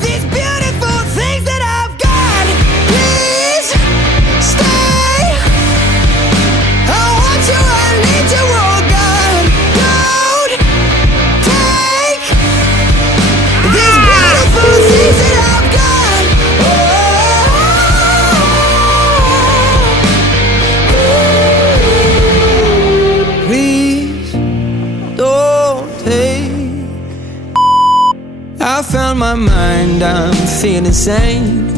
these beautiful things that I've got. Please stay. I want you, I need you, oh God. Don't take these beautiful things that I've got. Please don't take. I found my mind, I'm feeling sane.